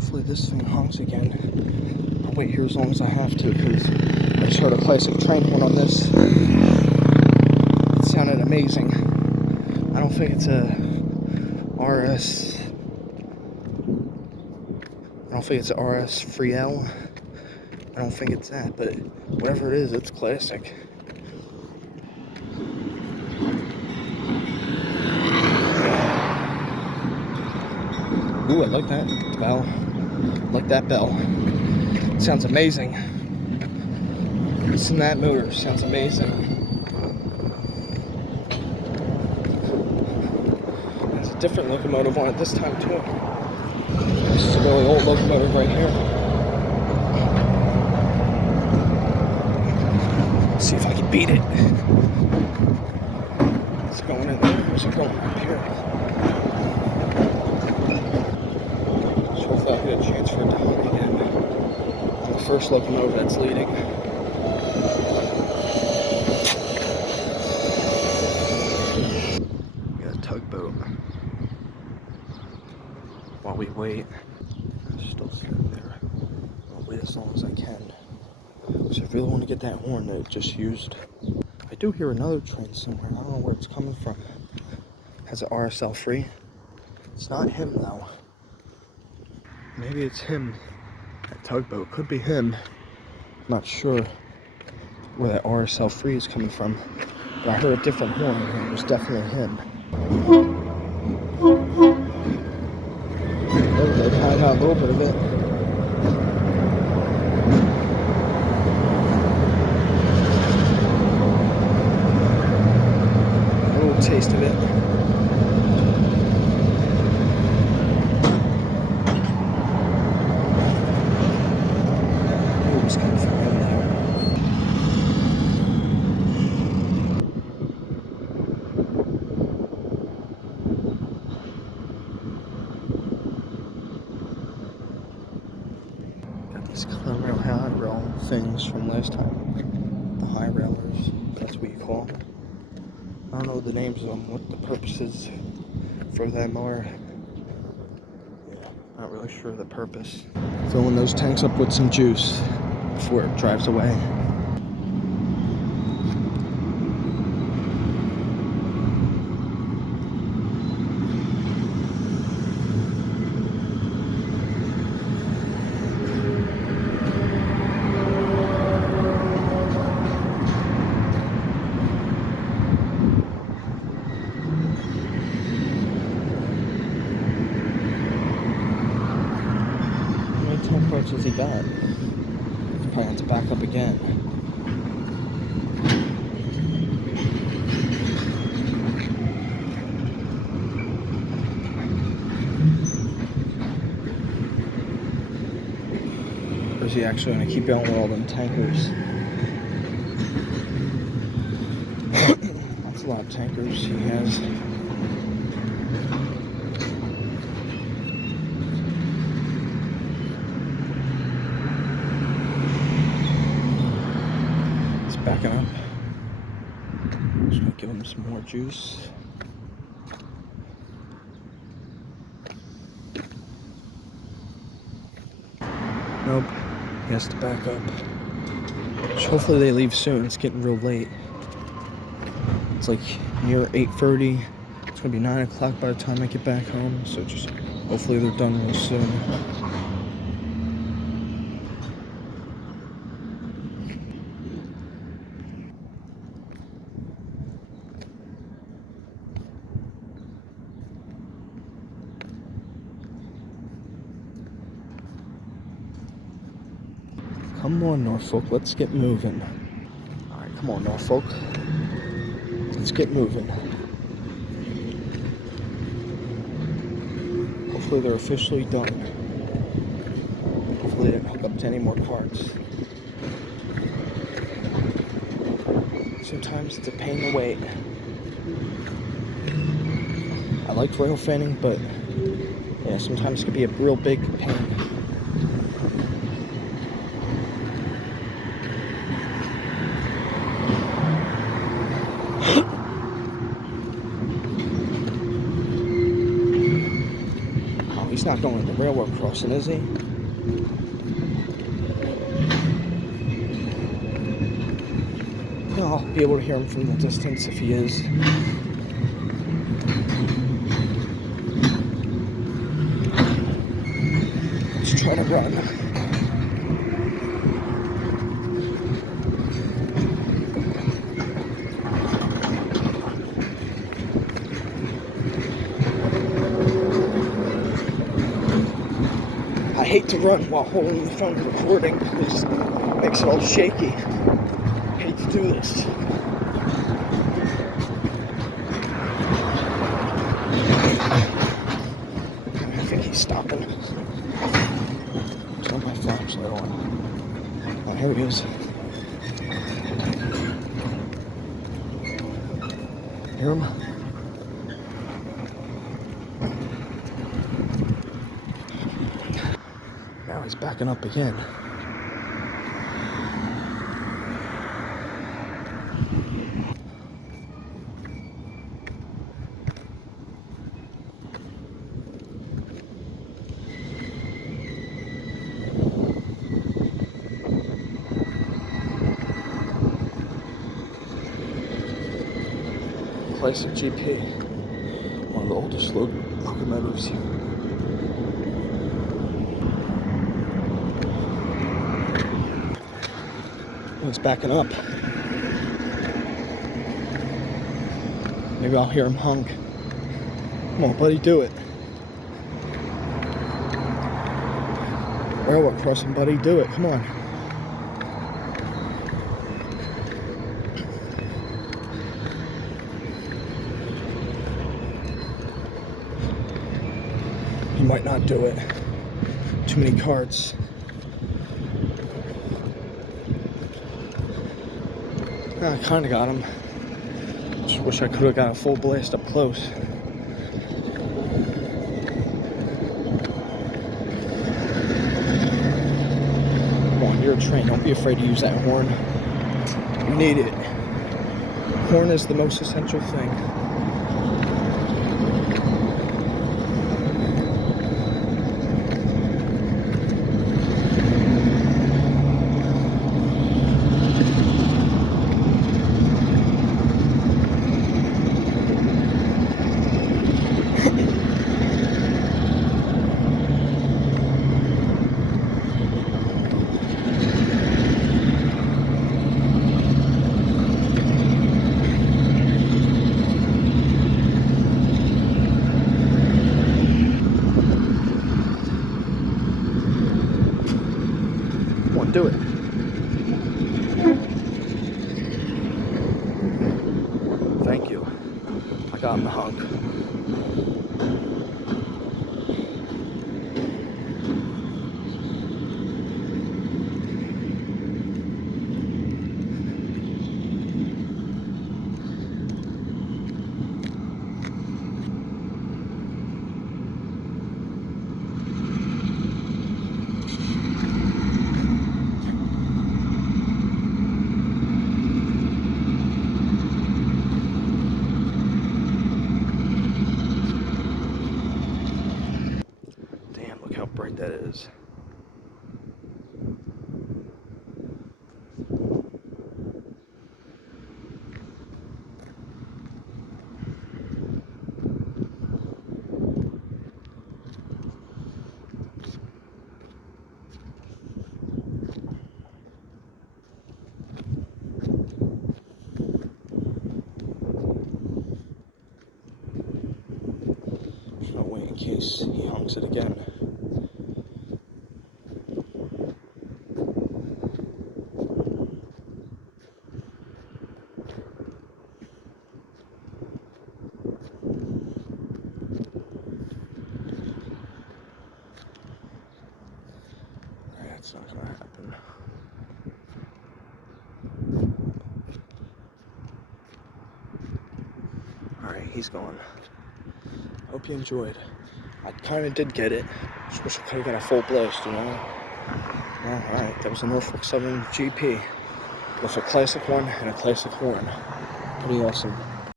Hopefully this thing honks again. I'll wait here as long as I have to, because I just heard a classic train horn on this. It sounded amazing. I don't think it's a RS. I don't think it's a RS Friel. I don't think it's that, but whatever it is, it's classic. Ooh, I like that bell. I like that bell. It sounds amazing. Listen to that motor. Sounds amazing. There's a different locomotive on it this time too. This is a really old locomotive right here. Let's see if I can beat it. Is it going in there or is it going up here? So hopefully I'll get a chance for it to honk again. On the first locomotive that's leading. We got a tugboat. While we wait, I'm still sitting there. I'll wait as long as I can. Because I really want to get that horn that it just used. I do hear another train somewhere. I don't know where it's coming from. Has an RSL free. It's not him though. Maybe it's him. That tugboat could be him. I'm not sure where that RSL free is coming from. But I heard a different horn and it was definitely him. I got a little bit of it. A little taste of it. It was coming from him there. Got these Conrail high rail things from last time. The high railers, that's what you call them. I don't know the names of them, what the purposes for them are. Yeah, not really sure the purpose. Filling those tanks up with some juice before it drives away. How many tank parts has he got? He's probably have to back up again. Or is he actually going to keep going with all them tankers? That's a lot of tankers he has. He's backing up. Just going to give him some more juice. Nope. He has to back up. Which hopefully they leave soon. It's getting real late. It's like near 8:30. It's gonna be 9 o'clock by the time I get back home. So just hopefully they're done real soon. Come on, Northfolk, let's get moving. Alright, come on, Northfolk. Let's get moving. Hopefully they're officially done. Hopefully they didn't hook up to any more parts. Sometimes it's a pain to wait. I like rail fanning, but yeah, sometimes it can be a real big pain. He's not not going to the railroad crossing, is he? Yeah, I'll be able to hear him from the distance if he is. Let's try to run. I hate to run while holding the phone recording. It just makes it all shaky. I hate to do this. I think he's stopping. Turn my flashlight on. Oh, here he is. Hear him? Now he's backing up again. Classic GP, one of the oldest locomotives. He's backing up. Maybe I'll hear him honk. Come on, buddy, do it. Railroad crossing, buddy, do it. Come on. He might not do it. Too many cards. I kind of got him. Just wish I could have got a full blast up close. Come on, you're a train. Don't be afraid to use that horn. You need it. Horn is the most essential thing. Do it. Thank you. I got him the hunk. Look how bright that is. I'll wait in case he honks it again. That's not gonna happen. Alright, he's gone. Hope you enjoyed. I kind of did get it. Just wish I could have got a full blast, you know? Well, alright, that was a Northfolk Southern GP with a classic one and a classic horn. Pretty awesome.